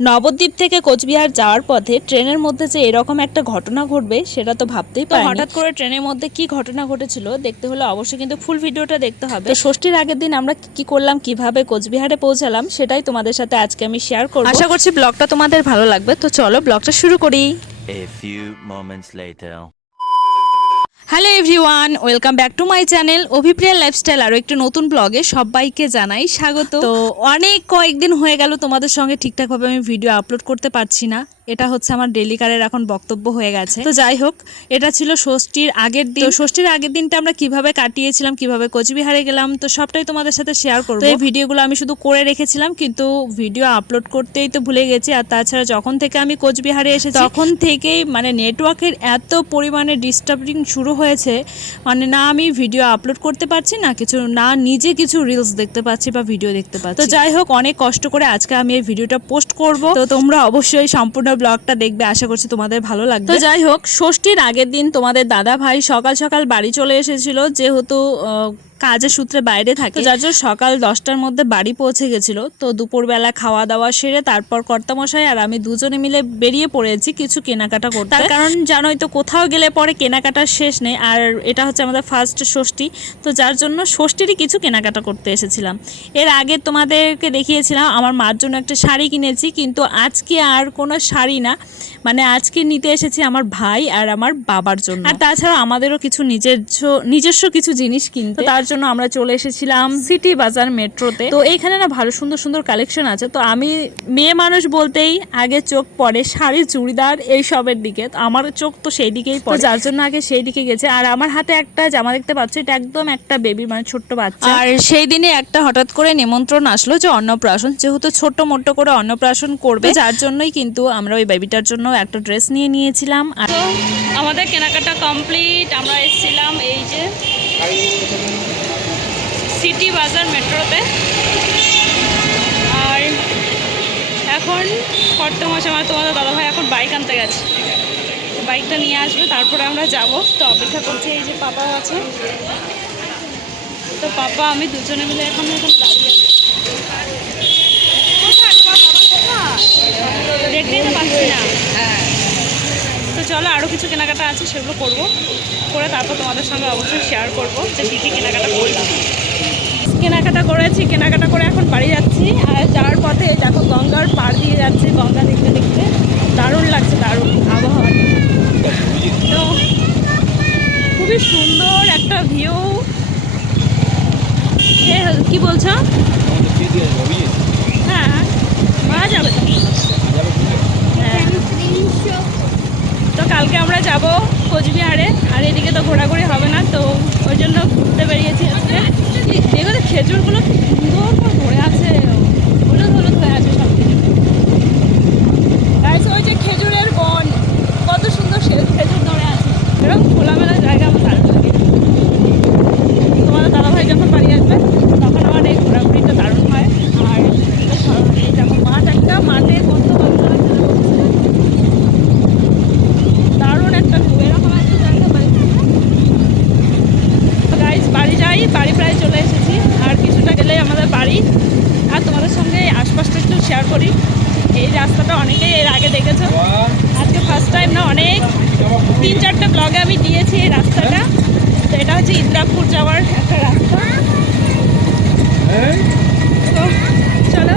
নবদ্বীপ থেকে কোচবিহার যাওয়ার পথে ট্রেনের মধ্যে যে এরকম একটা ঘটনা ঘটবে সেটা তো ভাবতেই পারিনি। হঠাৎ করে ট্রেনের মধ্যে কি ঘটনা ঘটেছিল দেখতে হলে অবশ্যই কিন্তু ফুল ভিডিওটা দেখতে হবে। তো ষষ্ঠীর আগের দিন আমরা কি করলাম, কিভাবে কোচবিহারে পৌঁছালাম, সেটাই তোমাদের সাথে আজকে আমি শেয়ার করব। আশা করছি ব্লগটা তোমাদের ভালো লাগবে। তো চলো ব্লগটা শুরু করি। A few moments later. Hello everyone, welcome back to my channel Abhipriya lifestyle. আরও একটু নতুন ব্লগে সবাইকে জানাই স্বাগত। তো কয়েকদিন হয়ে গেল তোমাদের সঙ্গে ঠিকঠাকভাবে আমি ভিডিও আপলোড করতে পারছি না। এটা হচ্ছে আমার ডেলি কারের এখন বক্তব্য হয়ে গেছে। তো যাই হোক, এটা ছিল ষষ্ঠীর আগের দিন। ষষ্ঠীর আগের দিনটা আমরা কিভাবে কাটিয়েছিলাম, কিভাবে কোচবিহারে গেলাম, তো সবটাই তোমাদের সাথে শেয়ার করবো। তো এই ভিডিওগুলো আমি শুধু করে রেখেছিলাম, কিন্তু ভিডিও আপলোড করতেই তো ভুলে গেছি। আর তাছাড়া যখন থেকে আমি কোচবিহারে এসেছি তখন থেকেই মানে নেটওয়ার্কের এত পরিমাণে ডিস্টার্বিং শুরু হয়েছে, মানে না আমি ভিডিও আপলোড করতে পারছি না কিছু, না নিজে কিছু রিলস দেখতে পাচ্ছি বা ভিডিও দেখতে পাচ্ছি। তো যাই হোক, অনেক কষ্ট করে আজকে আমি এই ভিডিওটা পোস্ট করব। তো তোমরা অবশ্যই সম্পূর্ণ ব্লগটা দেখবে, আশা করছি তোমাদের ভালো লাগবে। তো যাই হোক, ষষ্ঠীর আগের দিন তোমাদের দাদা ভাই সকাল সকাল বাড়ি চলে এসেছিল, যেহেতু কাজের সূত্রে বাইরে থাকে, যার জন্য সকাল 10টার মধ্যে বাড়ি পৌঁছে গেছিল। তো দুপুরবেলা খাওয়া দাওয়া সেরে তারপর কর্তামশাই আর আমি দুজনে মিলে বেরিয়ে পড়েছি কিছু কেনাকাটা করতে। তার কারণ জানোই তো, কোথাও গেলে পরে কেনাকাটার শেষ নেই। আর এটা হচ্ছে আমাদের ফার্স্ট ষষ্ঠী, তো যার জন্য ষষ্ঠীরই কিছু কেনাকাটা করতে এসেছিলাম। এর আগে তোমাদেরকে দেখিয়েছিলাম আমার মার জন্য একটা শাড়ি কিনেছি, কিন্তু আজকে আর কোনো শাড়ি না, মানে আজকে নিতে এসেছি আমার ভাই আর আমার বাবার জন্য। আর তাছাড়া আমাদেরও কিছু নিজস্ব কিছু জিনিস কিনতে। তার জন্য আমরা চলে এসেছিলাম সিটি বাজার মেট্রোতে। তো এইখানে না ভালো সুন্দর সুন্দর কালেকশন আছে। তো আমি মেয়ে মানুষ বলতেই আগে চোখ পড়ে শাড়ি চুড়িদার এই সবের দিকে, আমার চোখ তো সেই দিকেই পড়ে, যার জন্য আগে সেই দিকে গেছে। আর আমার হাতে একটা জামা দেখতে পাচ্ছ, এটা একদম একটা বেবি, মানে ছোট্ট বাচ্চা। আর সেই দিনে একটা হঠাৎ করে নিমন্ত্রণ আসলো যে অন্নপ্রাশন, যেহেতু ছোট্ট মোট্ট করে অন্নপ্রাশন করবে, যার জন্যই কিন্তু আমরা ওই বেবিটার জন্য একটা ড্রেস নিয়ে নিয়েছিলাম। আর তো আমাদের কেনাকাটা কমপ্লিট, আমরা এসেছিলাম এই যে সিটি বাজার মেট্রোতে। আর এখন কর্তামশাই মানে তোমাদের দাদাভাই এখন বাইক আনতে গেছে, বাইকটা নিয়ে আসবে, তারপরে আমরা যাব। তো অপেক্ষা করছি, এই যে পাপা আছে, তো পাপা আমি দুজনে মিলে এখন দাঁড়িয়ে আছি। দেখতেই তো পাচ্ছি না। তো চলো, আরও কিছু কেনাকাটা আছে সেগুলো করবো, করে তারপর তোমাদের সঙ্গে অবশ্যই শেয়ার করবো যে কী কী কেনাকাটা করলাম। কেনাকাটা করেছি, কেনাকাটা করে এখন বাড়ি যাচ্ছি। আর যাওয়ার পথে দেখো গঙ্গার পাড় দিয়ে যাচ্ছি, গঙ্গা দেখতে দেখতে দারুণ লাগছে, দারুণ আবহাওয়াটা। তো খুবই সুন্দর একটা ভিউ। কি বলছো? হ্যাঁ মারা যাবে তো। হ্যাঁ, তো কালকে আমরা যাব কোচবিহারে, আর এদিকে তো ঘোরাঘুরি হবে না, তো ওই জন্য ঘুরতে বেরিয়েছি আজকে। এগুলো খেজুরগুলো সুন্দর করে ধরে আছে, হলুদ হলুদ হয়ে আছে সব কিছু। ওই যে খেজুরের বন, কত সুন্দর খেজুর ধরে আছে, এরকম খোলামেলা জায়গা আমার দারুণ লাগে। তোমাদের দাদাভাই যখন বাড়ি আসবে তখন আমার এই ঘোরাঘুরিটা দারুণ হয়। আর এই দেখো মাঠ, একটা মাঠে কত বাচ্চারা খেলা করছে, দারুণ একটা ভিউ। এরকম একটা জায়গা গাইস, বাড়ি যাই, বাড়ি প্রায় চলে এসেছি, আর কিছুটা গেলেই আমাদের বাড়ি। আর তোমাদের সঙ্গে আশপাশটা একটু শেয়ার করি। এই রাস্তাটা অনেকেই এর আগে দেখেছো, আজকে ফার্স্ট টাইম না, অনেক 3-4টে ব্লগে আমি দিয়েছি এই রাস্তাটা। তো এটা হচ্ছে ইন্দ্রাপুর যাওয়ার একটা রাস্তা। তো চলো,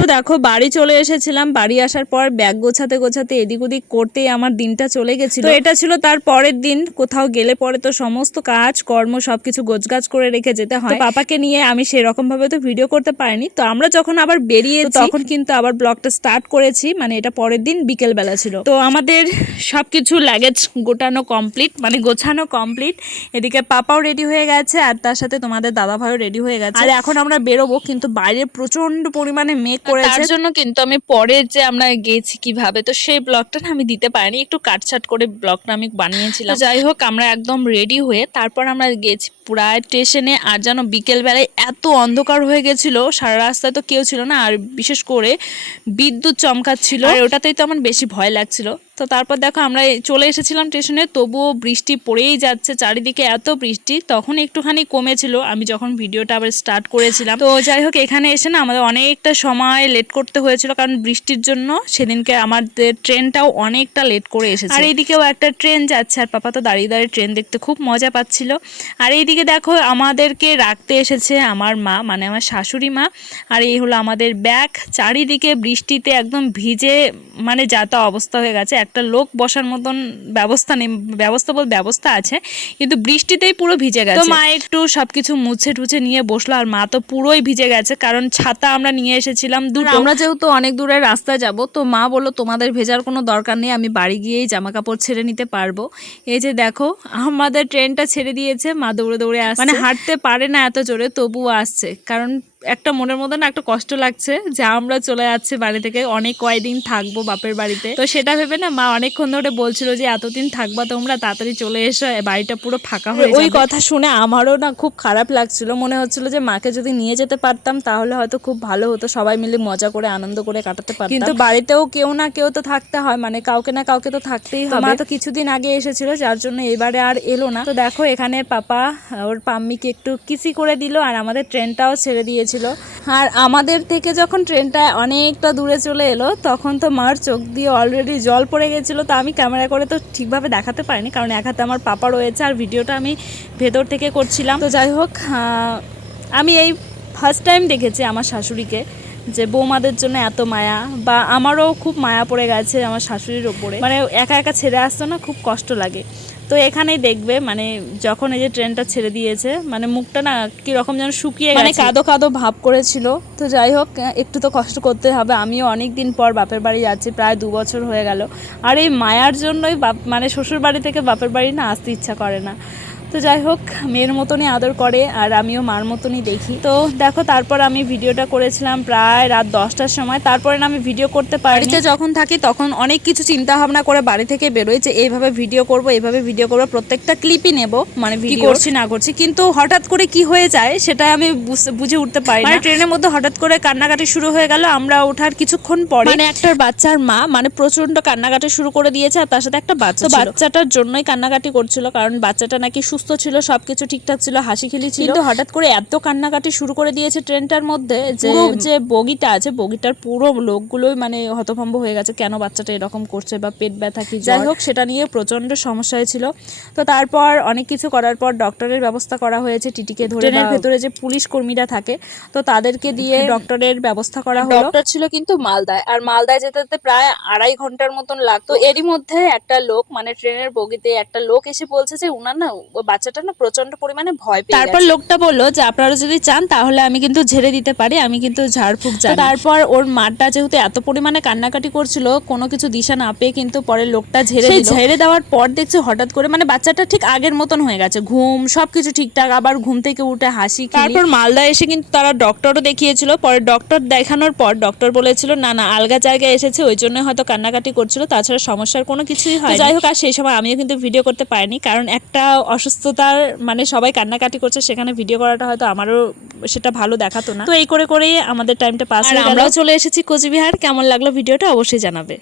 তো দেখো বাড়ি চলে এসেছিলাম। বাড়ি আসার পর ব্যাগ গোছাতে গোছাতে এদিক ওদিক করতেই আমার দিনটা চলে গেছিল। তো এটা ছিল তার পরের দিন। কোথাও গেলে পরে তো সমস্ত কাজ কর্ম সবকিছু গোছগাছ করে রেখে যেতে হয়। পাপাকে নিয়ে আমি সেরকম ভাবে তো ভিডিও করতে পারিনি। তো আমরা যখন আবার বেরিয়েছি তখন কিন্তু আবার ব্লগটা স্টার্ট করেছি, মানে এটা পরের দিন বিকেল বেলা ছিল। তো আমাদের সবকিছু লাগেজ গোটানো কমপ্লিট, মানে গোছানো কমপ্লিট। এদিকে পাপাও রেডি হয়ে গেছে, আর তার সাথে তোমাদের দাদা ভাইও রেডি হয়ে গেছে। আর এখন আমরা বেরোবো, কিন্তু বাইরে প্রচন্ড পরিমাণে মেঘ করেছে, তার জন্য কিন্তু আমি পরের যে আমরা গেছি কিভাবে, তো সেই ব্লগটা আমি দিতে পারিনি, একটু কাটছাট করে ব্লগটা আমি বানিয়েছিলাম। যাই হোক, আমরা একদম রেডি হয়ে তারপর আমরা গেছি প্রায় স্টেশনে। আর যেন বিকেল বেলায় এত অন্ধকার হয়ে গেছিল, সারা রাস্তায় তো কেউ ছিল না, আর বিশেষ করে বিদ্যুৎ চমকাচ্ছিল, আর ওটাতেই তো আমার বেশি ভয় লাগছিল। তো তারপর দেখো আমরা চলে এসেছিলাম স্টেশনে, তবুও বৃষ্টি পড়েই যাচ্ছে, চারিদিকে এত বৃষ্টি। তখন একটুখানি কমেছিল আমি যখন ভিডিওটা আবার স্টার্ট করেছিলাম। তো যাই হোক, এখানে এসে না আমাদের অনেকটা সময় লেট করতে হয়েছিল, কারণ বৃষ্টির জন্য সেদিনকে আমাদের ট্রেনটাও অনেকটা লেট করে এসেছে। আর এইদিকেও একটা ট্রেন যাচ্ছে, আর পাপা তো দাঁড়িয়ে দাঁড়িয়ে ট্রেন দেখতে খুব মজা পাচ্ছিল। আর এইদিকে দেখো আমাদেরকে রাখতে এসেছে আমার মা, মানে আমার শাশুড়ি মা। আর এই হলো আমাদের ব্যাগ। চারিদিকে বৃষ্টিতে একদম ভিজে মানে যাতা অবস্থা হয়ে গেছে। একটা লোক বসার মতন ব্যবস্থা নেই, ব্যবস্থা আছে, কিন্তু বৃষ্টিতেই পুরো ভিজে গেছে। তো মা একটু সবকিছু মুছে টুছে নিয়ে বসলো, আর মা তো পুরোই ভিজে গেছে, কারণ ছাতা আমরা নিয়ে এসেছিলাম দুটো। আমরা যেহেতু অনেক দূরের রাস্তা যাব, তো মা বললো তোমাদের ভেজার কোনো দরকার নেই, আমি বাড়ি গিয়েই জামা কাপড় ছেড়ে নিতে পারবো। এই যে দেখো আমাদের ট্রেনটা ছেড়ে দিয়েছে, মা দৌড়ে দৌড়ে আসছে, মানে হাঁটতে পারে না এত জোরে, তবুও আসছে। কারণ একটা মনের মধ্যে না একটা কষ্ট লাগছে যে আমরা চলে যাচ্ছি বাড়ি থেকে, অনেক কয়দিন থাকবো বাপের বাড়িতে। তো সেটা ভেবে না মা অনেকক্ষণ ধরে বলছিল যে এতদিন থাকবা তোমরা, তাড়াতাড়ি চলে এসো, বাড়িটা পুরো ফাঁকা হয়ে যাবে। ওই কথা শুনে আমারও না খুব খারাপ লাগছিল, মনে হচ্ছিল যে মাকে যদি নিয়ে যেতে পারতাম তাহলে হয়তো খুব ভালো হতো, সবাই মিলে মজা করে আনন্দ করে কাটাতে পারতাম। কিন্তু বাড়িতেও কেউ না কেউ তো থাকতে হয়, মানে কাউকে না কাউকে তো থাকতেই হবে। মা তো কিছুদিন আগে এসেছিল, যার জন্য এবারে আর এলো না। তো দেখো এখানে পাপা ওর পাম্মিকে একটু কিসি করে দিল, আর আমাদের ট্রেনটাও ছেড়ে দিয়েছিল। আর আমাদের থেকে যখন ট্রেনটা অনেকটা দূরে চলে এলো, তখন তো মার চোখ দিয়ে অলরেডি জল পড়ে গেছিলো। তো আমি ক্যামেরা করে তো ঠিকভাবে দেখাতে পারিনি, কারণ এক হাতে আমার পাপা রয়েছে, আর ভিডিওটা আমি ভেতর থেকে করছিলাম। তো যাই হোক, আমি এই ফার্স্ট টাইম দেখেছি আমার শাশুড়িকে যে বৌমাদের জন্য এত মায়া, বা আমারও খুব মায়া পড়ে গেছে আমার শাশুড়ির ওপরে, মানে একা একা ছেড়ে আসতো না, খুব কষ্ট লাগে। তো এখানেই দেখবে মানে যখন এই যে ট্রেনটা ছেড়ে দিয়েছে, মানে মুখটা না কীরকম যেন শুকিয়ে গেছে, মানে কাদো কাদো ভাব করেছিল। তো যাই হোক, একটু তো কষ্ট করতে হবে। আমিও অনেক দিন পর বাপের বাড়ি যাচ্ছি, প্রায় 2 বছর হয়ে গেল। আর এই মায়ার জন্যই মানে শ্বশুর বাড়ি থেকে বাপের বাড়ি না আসতে ইচ্ছা করে না। তো যাই হোক, মেয়ের মতনই আদর করে, আর আমিও মার মতনই দেখি। তো দেখো তারপর আমি ভিডিওটা করেছিলাম প্রায় রাত 10টার সময়। তারপরে না আমি ভিডিও করতে পারি। বাড়িতে যখন থাকি তখন অনেক কিছু চিন্তা ভাবনা করে বাড়ি থেকে বেরোই যে এইভাবে ভিডিও করব, প্রত্যেকটা ক্লিপই নেব, মানে ভিডিও করছি না করছি। কিন্তু হঠাৎ করে কি হয়ে যায় সেটা আমি বুঝে উঠতে পারি না। ট্রেনের মধ্যে হঠাৎ করে কান্নাকাটি শুরু হয়ে গেল। আমরা ওঠার কিছুক্ষণ পরে মানে একটা বাচ্চার মা মানে প্রচন্ড কান্নাকাটি শুরু করে দিয়েছে, আর তার সাথে একটা বাচ্চা ছিল। বাচ্চাটার জন্যই কান্নাকাটি করছিল, কারণ বাচ্চাটা নাকি সুস্থ ছিল, সবকিছু ঠিকঠাক ছিল, হাসি খেলি ছিল। কিন্তু হঠাৎ করে এত কান্নাকাটি শুরু করে দিয়েছে ট্রেনটার মধ্যে যে বগিটা আছে, বগিটার পুরো লোকগুলোই মানে হতভম্ব হয়ে গেছে, কেন বাচ্চাটা এরকম করছে, বা পেট ব্যথা কি। যাই হোক, সেটা নিয়ে প্রচন্ড সমস্যা হয়েছিল। তো তারপর অনেক কিছু করার পর ডক্টরের ব্যবস্থা করা হয়েছে, টিটিকে ধরে। ট্রেনের ভেতরে যে পুলিশ কর্মীরা থাকে, তো তাদেরকে দিয়ে ডক্টরের ব্যবস্থা করা হলো। ডক্টর ছিল কিন্তু মালদায়, আর মালদায় যেতে যেতে প্রায় 2.5 ঘন্টার মতন লাগতো। এরই মধ্যে একটা লোক মানে ট্রেনের বগিতে একটা লোক এসে বলছে যে উনার না বাচ্চাটা না প্রচন্ড পরিমাণে ভয় পেয়ে গেছে। তারপর লোকটা বললো যে আপনারা যদি চান তাহলে আমি কিন্তু ঝেড়ে দিতে পারি, আমি কিন্তু ঝাড়ফুঁক জানি। তারপর ওর মাটা যেহেতু এত পরিমাণে কান্নাকাটি করছিল, কোনো কিছু দিশা না পেয়ে কিন্তু পরে লোকটা ঝেড়ে দেওয়ার পর দেখছে হঠাৎ করে মানে বাচ্চাটা ঠিক আগের মতন হয়ে গেছে, ঘুম সবকিছু ঠিকঠাক, আবার ঘুম থেকে উঠে হাসি। তারপর মালদা এসে কিন্তু তারা ডক্টরও দেখিয়েছিল। পরে ডক্টর দেখানোর পর ডক্টর বলেছিল না আলগা জায়গায় এসেছে, ওই জন্য হয়তো কান্নাকাটি করছিল, তাছাড়া সমস্যার কোনো কিছুই হয়। যাই হোক, আর সেই সময় আমিও কিন্তু ভিডিও করতে পারিনি, কারণ একটা অসুস্থতার মানে সবাই কান্নাকাটি করছে, সেখানে ভিডিও করাটা হয়তো আমারও সেটা ভালো দেখাতো না। তো এই করে করেই আমাদের টাইমটা পাস হয়ে গেল। আমরাও চলে এসেছি কোচবিহার। কেমন লাগলো ভিডিওটা অবশ্যই জানাবে।